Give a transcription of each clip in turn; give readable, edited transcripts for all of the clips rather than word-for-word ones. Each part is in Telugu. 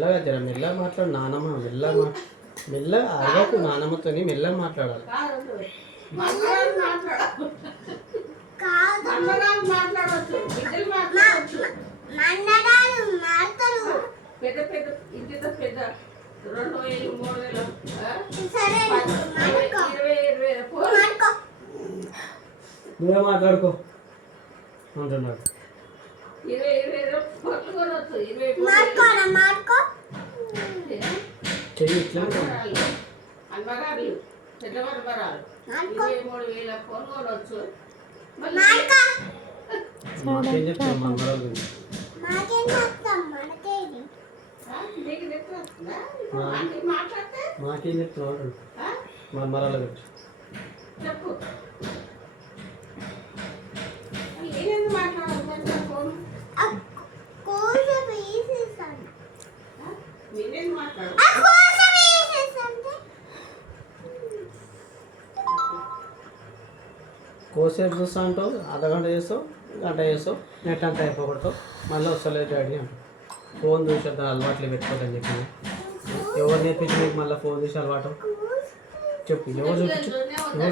మెల్లగా జర మెల్లగా మాట్లాడు నానమ్మ మెల్లగా అరవకు నానమ్మతో మెల్లగా మాట్లాడాలి. పెద్ద పెద్ద ఇంటితో పెద్ద 2000 3000 నువ్వే మాట్లాడుకో అంటున్నాడు. 20 కొట్టుకోవచ్చు. 20 అల్మరాలు పెద్ద మరమరాలు 23,000 ఫోన్ కొనవచ్చు. మాకేం చెప్తాం మరమరాలు గురించి? మాకేం చెప్తున్నావు మరమరాల గురించి చెప్పు. ఏమేమి మాట్లాడాలి ఫోన్ నేనేం మాట్లాడు కోసేపు చూస్తా అంటావు, అర్ధగంట చేస్తావు, గంట చేస్తావు, నెట్ అంతా అయిపోకూడతావు, మళ్ళీ వస్తలేదు డాడీ అంటావు. ఫోన్ చూసేద్దాం అలవాట్లు పెట్టుకోదని చెప్పి ఎవరు నేర్పించి నీకు మళ్ళీ ఫోన్ చూసి అలవాటు చెప్పు. ఎవరు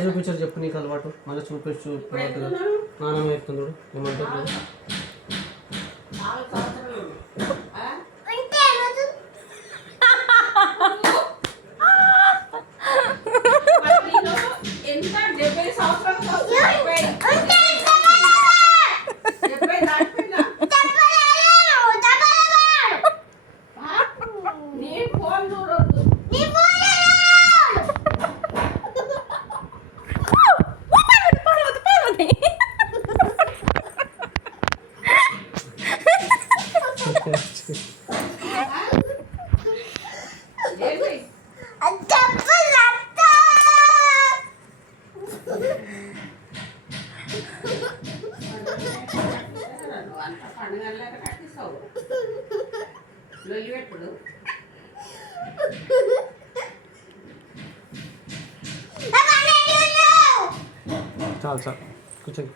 చూపించారు చెప్పు నీకు అలవాటు? మళ్ళీ చూపించు నాన్నమ్మ చెప్తుంది ఏమంటారు? చాలు కూర్చోండి.